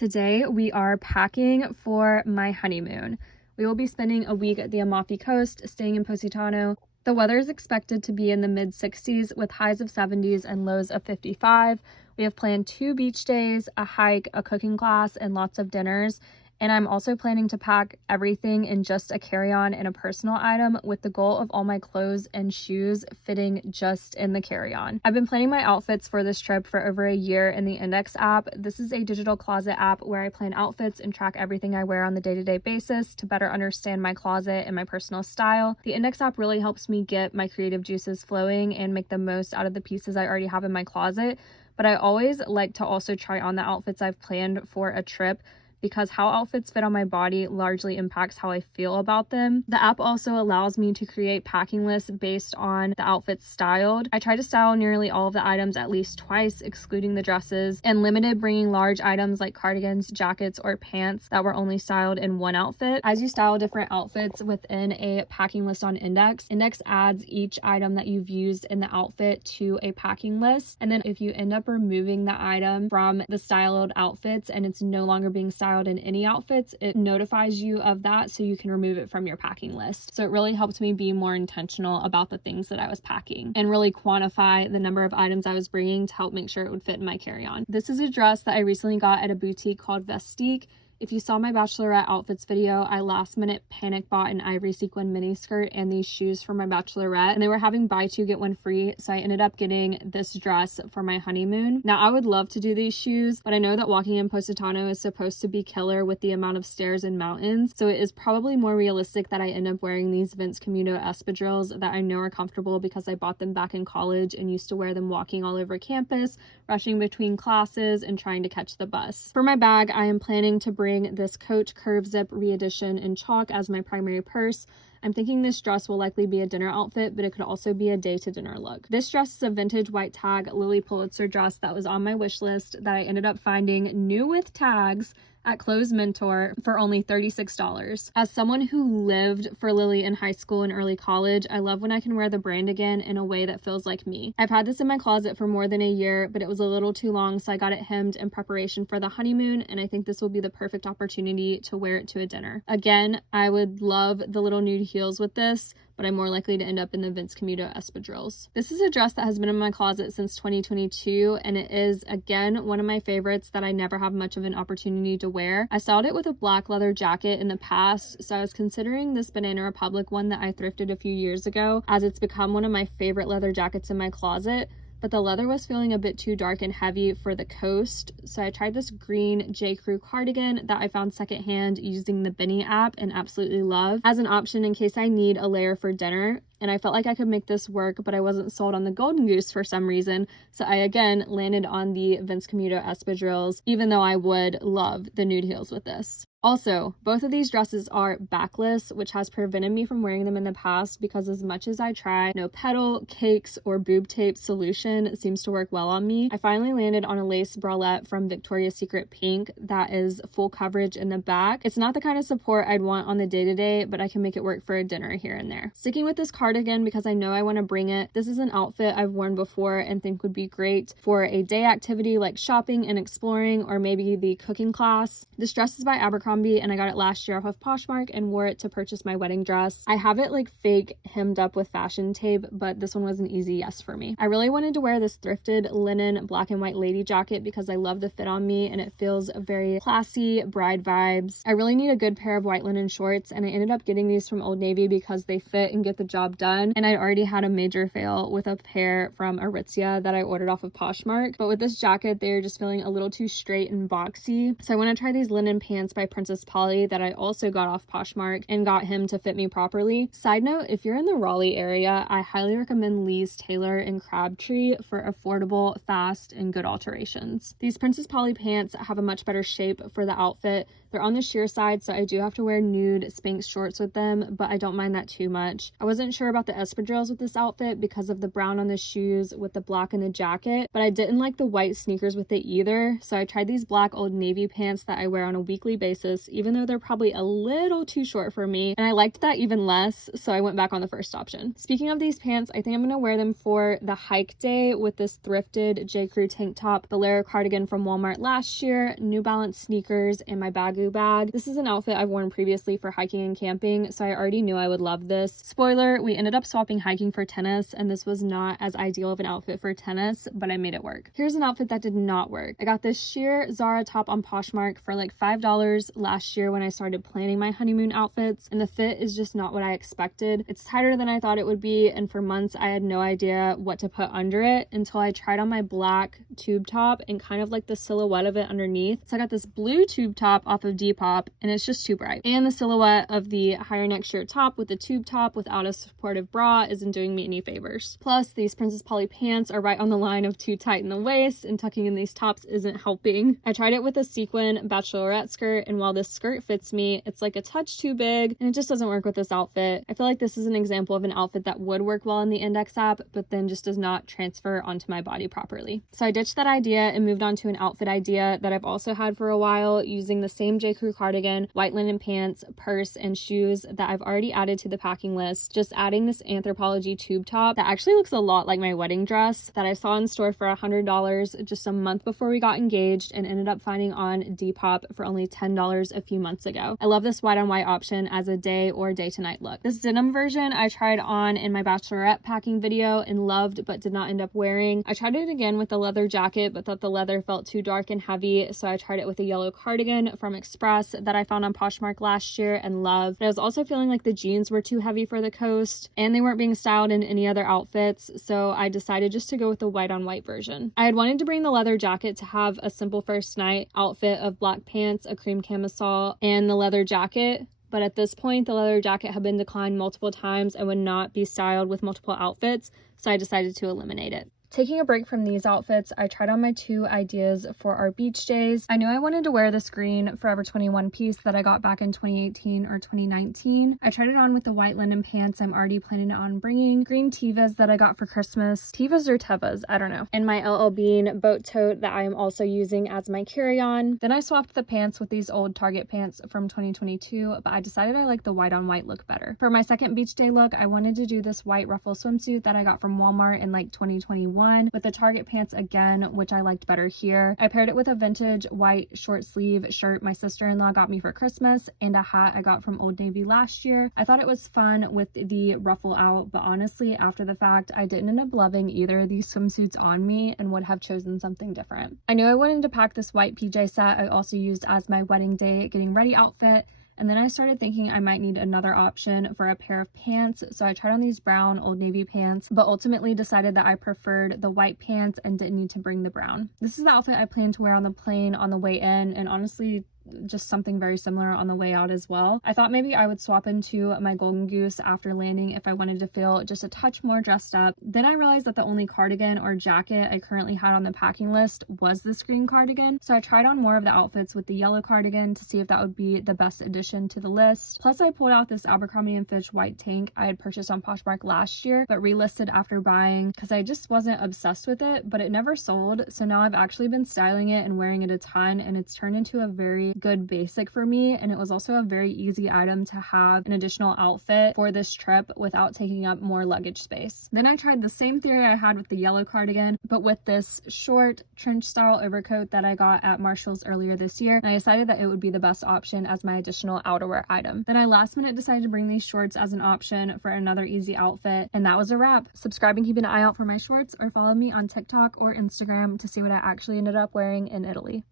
Today we are packing for my honeymoon. We will be spending a week at the Amalfi Coast, staying in Positano. The weather is expected to be in the mid-60s with highs of 70s and lows of 55. We have planned 2 beach days, a hike, a cooking class, and lots of dinners. And I'm also planning to pack everything in just a carry-on and a personal item with the goal of all my clothes and shoes fitting just in the carry-on. I've been planning my outfits for this trip for over a year in the Indyx app. This is a digital closet app where I plan outfits and track everything I wear on the day-to-day basis to better understand my closet and my personal style. The Indyx app really helps me get my creative juices flowing and make the most out of the pieces I already have in my closet. But I always like to also try on the outfits I've planned for a trip, because how outfits fit on my body largely impacts how I feel about them. The app also allows me to create packing lists based on the outfits styled. I try to style nearly all of the items at least twice, excluding the dresses, and limited bringing large items like cardigans, jackets, or pants that were only styled in one outfit. As you style different outfits within a packing list on Indyx adds each item that you've used in the outfit to a packing list. And then if you end up removing the item from the styled outfits and it's no longer being styled in any outfits, it notifies you of that so you can remove it from your packing list. So it really helped me be more intentional about the things that I was packing and really quantify the number of items I was bringing to help make sure it would fit in my carry-on. This is a dress that I recently got at a boutique called Vestique. If you saw my bachelorette outfits video, I last minute panic bought an ivory sequin mini skirt and these shoes for my bachelorette, and they were having buy 2 get 1 free, so I ended up getting this dress for my honeymoon. Now I would love to do these shoes, but I know that walking in Positano is supposed to be killer with the amount of stairs and mountains, so it is probably more realistic that I end up wearing these Vince Camuto espadrilles that I know are comfortable because I bought them back in college and used to wear them walking all over campus, rushing between classes, and trying to catch the bus. For my bag, I am planning to bring this Coach Curve Zip re-edition in chalk as my primary purse. I'm thinking this dress will likely be a dinner outfit, but it could also be a day to dinner look. This dress is a vintage white tag Lily Pulitzer dress that was on my wish list that I ended up finding new with tags at Clothes Mentor for only $36. As someone who lived for Lily in high school and early college, I love when I can wear the brand again in a way that feels like me. I've had this in my closet for more than a year, but it was a little too long, so I got it hemmed in preparation for the honeymoon, and I think this will be the perfect opportunity to wear it to a dinner. Again, I would love the little nude heels with this, but I'm more likely to end up in the Vince Camuto espadrilles. This is a dress that has been in my closet since 2022, and it is, again, one of my favorites that I never have much of an opportunity to wear. I styled it with a black leather jacket in the past, so I was considering this Banana Republic one that I thrifted a few years ago, as it's become one of my favorite leather jackets in my closet. But the leather was feeling a bit too dark and heavy for the coast, so I tried this green J. Crew cardigan that I found secondhand using the Indyx app and absolutely love as an option in case I need a layer for dinner. And I felt like I could make this work, but I wasn't sold on the Golden Goose for some reason, so I again landed on the Vince Camuto espadrilles, even though I would love the nude heels with this. Also, both of these dresses are backless, which has prevented me from wearing them in the past because as much as I try, no petal, cakes, or boob tape solution seems to work well on me. I finally landed on a lace bralette from Victoria's Secret Pink that is full coverage in the back. It's not the kind of support I'd want on the day-to-day, but I can make it work for a dinner here and there. Sticking with this cardigan because I know I want to bring it, this is an outfit I've worn before and think would be great for a day activity like shopping and exploring, or maybe the cooking class. This dress is by Abercrombie, and I got it last year off of Poshmark and wore it to purchase my wedding dress. I have it like fake hemmed up with fashion tape, but this one was an easy yes for me. I really wanted to wear this thrifted linen black and white lady jacket because I love the fit on me and it feels very classy, bride vibes. I really need a good pair of white linen shorts, and I ended up getting these from Old Navy because they fit and get the job done, and I'd already had a major fail with a pair from Aritzia that I ordered off of Poshmark. But with this jacket, they're just feeling a little too straight and boxy, so I want to try these linen pants by Princess Polly that I also got off Poshmark and got him to fit me properly. Side note, if you're in the Raleigh area, I highly recommend Lee's Tailor and Crabtree for affordable, fast, and good alterations. These Princess Polly pants have a much better shape for the outfit. They're on the sheer side, so I do have to wear nude Spanx shorts with them, but I don't mind that too much. I wasn't sure about the espadrilles with this outfit because of the brown on the shoes with the black in the jacket, but I didn't like the white sneakers with it either, so I tried these black Old Navy pants that I wear on a weekly basis, even though they're probably a little too short for me, and I liked that even less, so I went back on the first option. Speaking of these pants, I think I'm gonna wear them for the hike day with this thrifted J. Crew tank top, the Lara cardigan from Walmart last year, New Balance sneakers, and my Baggu bag. This is an outfit I've worn previously for hiking and camping, so I already knew I would love this. Spoiler, we ended up swapping hiking for tennis, and this was not as ideal of an outfit for tennis, but I made it work. Here's an outfit that did not work. I got this sheer Zara top on Poshmark for like $5 last year when I started planning my honeymoon outfits, and the fit is just not what I expected. It's tighter than I thought it would be, and for months I had no idea what to put under it until I tried on my black tube top and kind of like the silhouette of it underneath. So I got this blue tube top off of Depop, and it's just too bright. And the silhouette of the higher neck sheer top with the tube top without a supportive bra isn't doing me any favors. Plus, these Princess Polly pants are right on the line of too tight in the waist, and tucking in these tops isn't helping. I tried it with a sequin bachelorette skirt, and while this skirt fits me, it's like a touch too big, and it just doesn't work with this outfit. I feel like this is an example of an outfit that would work well in the Indyx app, but then just does not transfer onto my body properly. So I ditched that idea and moved on to an outfit idea that I've also had for a while, using the same J. Crew cardigan, white linen pants, purse, and shoes that I've already added to the packing list, just adding this Anthropologie tube top that actually looks a lot like my wedding dress that I saw in store for $100 just a month before we got engaged and ended up finding on Depop for only $10 a few months ago. I love this white on white option as a day or day to night look. This denim version I tried on in my bachelorette packing video and loved but did not end up wearing. I tried it again with the leather jacket but thought the leather felt too dark and heavy, so I tried it with a yellow cardigan from Express that I found on Poshmark last year and loved. But I was also feeling like the jeans were too heavy for the coast and they weren't being styled in any other outfits, so I decided just to go with the white on white version. I had wanted to bring the leather jacket to have a simple first night outfit of black pants, a cream camisole, and the leather jacket, but at this point the leather jacket had been declined multiple times and would not be styled with multiple outfits, so I decided to eliminate it. Taking a break from these outfits, I tried on my two ideas for our beach days. I knew I wanted to wear this green Forever 21 piece that I got back in 2018 or 2019. I tried it on with the white linen pants I'm already planning on bringing, green Tevas that I got for Christmas, Tevas or Tevas, I don't know, and my LL Bean boat tote that I am also using as my carry-on. Then I swapped the pants with these old Target pants from 2022, but I decided I like the white on white look better. For my second beach day look, I wanted to do this white ruffle swimsuit that I got from Walmart in like 2021 with the Target pants again, which I liked better here. I paired it with a vintage white short sleeve shirt my sister-in-law got me for Christmas and a hat I got from Old Navy last year. I thought it was fun with the ruffle out, but honestly, after the fact, I didn't end up loving either of these swimsuits on me and would have chosen something different. I knew I wanted to pack this white PJ set I also used as my wedding day getting ready outfit, and then I started thinking I might need another option for a pair of pants, so I tried on these brown Old Navy pants, but ultimately decided that I preferred the white pants and didn't need to bring the brown. This is the outfit I plan to wear on the plane on the way in, and honestly, just something very similar on the way out as well. I thought maybe I would swap into my Golden Goose after landing if I wanted to feel just a touch more dressed up. Then I realized that the only cardigan or jacket I currently had on the packing list was this green cardigan, so I tried on more of the outfits with the yellow cardigan to see if that would be the best addition to the list. Plus, I pulled out this Abercrombie & Fitch white tank I had purchased on Poshmark last year but relisted after buying because I just wasn't obsessed with it, but it never sold, so now I've actually been styling it and wearing it a ton, and it's turned into a very good basic for me, and it was also a very easy item to have an additional outfit for this trip without taking up more luggage space. Then I tried the same theory I had with the yellow cardigan, but with this short trench style overcoat that I got at Marshall's earlier this year, and I decided that it would be the best option as my additional outerwear item. Then I last minute decided to bring these shorts as an option for another easy outfit, and that was a wrap. Subscribe and keep an eye out for my shorts, or follow me on TikTok or Instagram to see what I actually ended up wearing in Italy.